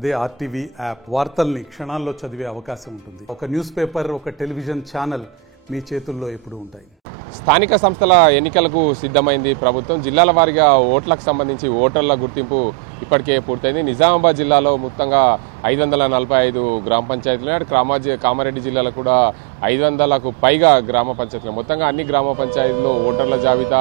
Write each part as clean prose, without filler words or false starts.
అదే RTV app వార్తల్ని క్షణాల్లో చదివే అవకాశం ఉంటుంది. ఒక న్యూస్ పేపర్, ఒక టెలివిజన్ ఛానల్ మీ చేతుల్లో ఎప్పుడూ ఉంటాయి. స్థానిక సంస్థల ఎన్నికలకు సిద్ధమైంది ప్రభుత్వం. జిల్లాల వారీగా ఓట్లకు సంబంధించి ఓటర్ల గుర్తింపు ఇప్పటికే పూర్తయింది. నిజామాబాద్ జిల్లాలో మొత్తంగా 545 గ్రామ పంచాయతీలు, కామారెడ్డి జిల్లాలో కూడా 500కు పైగా గ్రామ పంచాయతీలు, మొత్తంగా అన్ని గ్రామ పంచాయతీల్లో ఓటర్ల జాబితా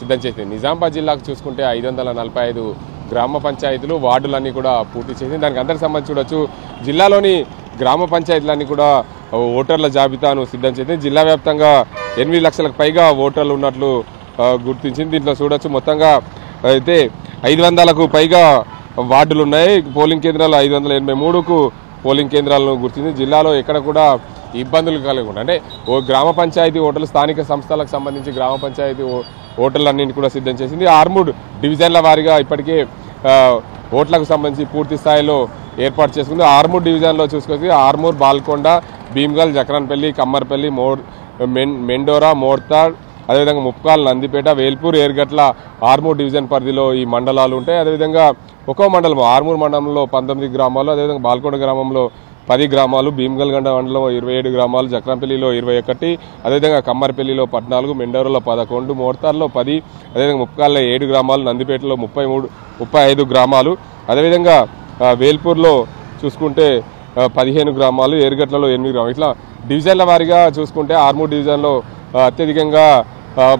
సిద్ధం చేసింది. నిజామాబాద్ జిల్లాకు చూసుకుంటే 545 గ్రామ పంచాయతీలు, వార్డులన్నీ కూడా పూర్తి చేసింది. దానికి అందరికి సంబంధించి చూడొచ్చు. జిల్లాలోని గ్రామ పంచాయతీలన్నీ కూడా ఓటర్ల జాబితాను సిద్ధం చేసింది. జిల్లా వ్యాప్తంగా 8 లక్షలకు పైగా ఓటర్లు ఉన్నట్లు గుర్తించింది. దీంట్లో చూడొచ్చు మొత్తంగా అయితే 500కు పైగా వార్డులు ఉన్నాయి. పోలింగ్ కేంద్రాలు 583కు పోలింగ్ కేంద్రాలను గుర్తించింది. జిల్లాలో ఎక్కడ కూడా ఇబ్బందులు కలగకుండా, అంటే ఓ గ్రామ పంచాయతీ ఓటర్లు, స్థానిక సంస్థలకు సంబంధించి గ్రామ పంచాయతీ ఓటర్లన్నింటినీ కూడా సిద్ధం చేసింది. ఆర్మూర్ డివిజన్ల వారీగా ఇప్పటికే ఓట్లకు సంబంధించి పూర్తి స్థాయిలో ఏర్పాటు చేసుకుంది. ఆర్మూర్ డివిజన్లో చూసుకొచ్చి ఆర్మూర్, బాల్కొండ, భీమ్గల్, జక్రాన్పల్లి, కమ్మర్పల్లి, మెండోరా, మోర్తాడ్, అదేవిధంగా ముప్కాల్, నందిపేట, వేల్పూర్, ఏర్గట్ల ఆర్మూర్ డివిజన్ పరిధిలో ఈ మండలాలు ఉంటాయి. అదేవిధంగా ఒక్కో మండలం, ఆర్మూర్ మండలంలో 19 గ్రామాలు, అదేవిధంగా బాల్కొండ గ్రామంలో 10 గ్రామాలు, భీమ్గల్ గండ మండలంలో 27 గ్రామాలు, జక్రాన్పల్లిలో 21, అదేవిధంగా కమ్మర్పల్లిలో 14, మెండోరాలో 11, మోర్తార్లో 10, అదేవిధంగా ముప్కాల్లో 7 గ్రామాలు, నందిపేటలో 35 గ్రామాలు, అదేవిధంగా వేల్పూర్లో చూసుకుంటే 15 గ్రామాలు, ఏర్గట్లలో 8 గ్రామాలు. ఇట్లా డివిజన్ల వారీగా చూసుకుంటే ఆర్మూర్ డివిజన్లో అత్యధికంగా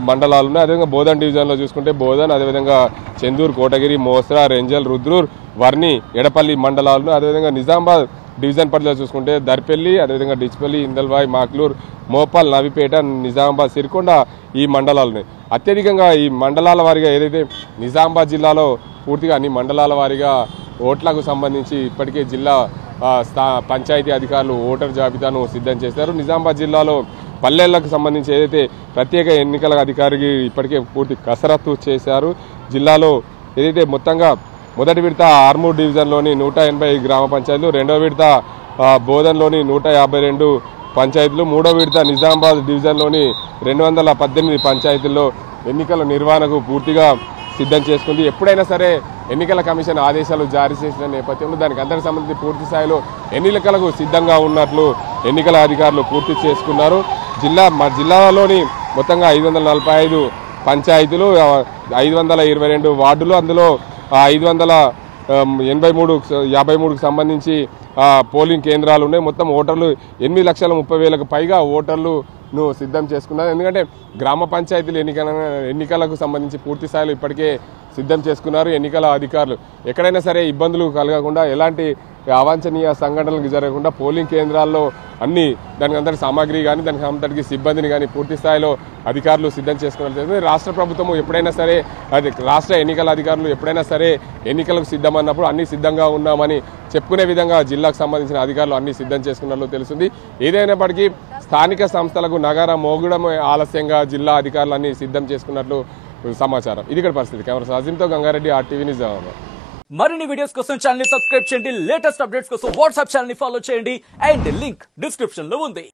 మండలాలు ఉన్నాయి. అదేవిధంగా బోధన్ డివిజన్లో చూసుకుంటే బోధన్, అదేవిధంగా చెందూరు, కోటగిరి, మోస్రా, రెంజల్, రుద్రూర్, వర్ని, ఎడపల్లి మండలాలు. అదేవిధంగా నిజామాబాద్ డివిజన్ పరిధిలో చూసుకుంటే దర్పల్లి, అదేవిధంగా డిచ్పల్లి, ఇందల్వాయి, మాక్లూర్, మోపాల్, నవిపేట, నిజామాబాద్, సిరికొండ ఈ మండలాలు ఉన్నాయి. అత్యధికంగా ఈ మండలాల వారీగా ఏదైతే నిజామాబాద్ జిల్లాలో పూర్తిగా అన్ని మండలాల వారీగా ఓట్లకు సంబంధించి ఇప్పటికే జిల్లా పంచాయతీ అధికారులు ఓటర్ జాబితాను సిద్ధం చేశారు. నిజామాబాద్ జిల్లాలో పల్లెలకు సంబంధించి ఏదైతే ప్రత్యేక ఎన్నికల అధికారికి ఇప్పటికే పూర్తి కసరత్తు చేశారు. జిల్లాలో ఏదైతే మొత్తంగా మొదటి విడత ఆర్మూర్ డివిజన్లోని 180 గ్రామ పంచాయతీలు, రెండవ విడత బోధన్లోని 152 పంచాయతీలు, మూడవ విడత నిజామాబాద్ డివిజన్లోని 218 పంచాయతీల్లో ఎన్నికల నిర్వహణకు పూర్తిగా సిద్ధం చేసుకుంది. ఎప్పుడైనా సరే ఎన్నికల కమిషన్ ఆదేశాలు జారీ చేసిన నేపథ్యంలో దానికి అందరికి సంబంధించి పూర్తి స్థాయిలో ఎన్నికలకు సిద్ధంగా ఉన్నట్లు ఎన్నికల అధికారులు పూర్తి చేసుకున్నారు. జిల్లాలోని మొత్తంగా 545 పంచాయతీలు, 522 వార్డులు, అందులో 553కు సంబంధించి పోలింగ్ కేంద్రాలు ఉన్నాయి. మొత్తం ఓటర్లు 8,30,000కు పైగా ఓటర్లను సిద్ధం చేసుకున్నారు. ఎందుకంటే గ్రామ పంచాయతీలు ఎన్నికలకు సంబంధించి పూర్తి స్థాయిలో ఇప్పటికే సిద్ధం చేసుకున్నారు ఎన్నికల అధికారులు. ఎక్కడైనా సరే ఇబ్బందులు కలగకుండా, ఎలాంటి అవాంఛనీయ సంఘటనలకు జరగకుండా పోలింగ్ కేంద్రాల్లో అన్ని దానికి అందరి సామాగ్రి కానీ దానికి అంతటికి సిబ్బందిని కానీ పూర్తి స్థాయిలో అధికారులు సిద్ధం చేసుకున్నట్టు రాష్ట్ర ప్రభుత్వం ఎప్పుడైనా సరే, అది రాష్ట్ర ఎన్నికల అధికారులు ఎప్పుడైనా సరే ఎన్నికలకు సిద్ధమన్నప్పుడు అన్ని సిద్ధంగా ఉన్నామని చెప్పుకునే విధంగా జిల్లాకు సంబంధించిన అధికారులు అన్ని సిద్ధం చేసుకున్నట్లు తెలుస్తుంది. ఏదైనప్పటికీ స్థానిక సంస్థలకు నగర మోగడం ఆలస్యంగా జిల్లా అధికారులు అన్ని సిద్ధం చేసుకున్నట్లు సమాచారం. ఇది ఇక్కడ పరిస్థితి. కెమెరా అజింతో గంగారెడ్డి, RTV నిజామాబాద్. మరిన్ని వీడియోస్ కోసం ఛానల్ ని సబ్స్క్రైబ్ చేయండి. లేటెస్ట్ అప్డేట్స్ కోసం వాట్సాప్ ఛానల్ ని ఫాలో చేయండి. అండ్ లింక్ డిస్క్రిప్షన్ లో ఉంది.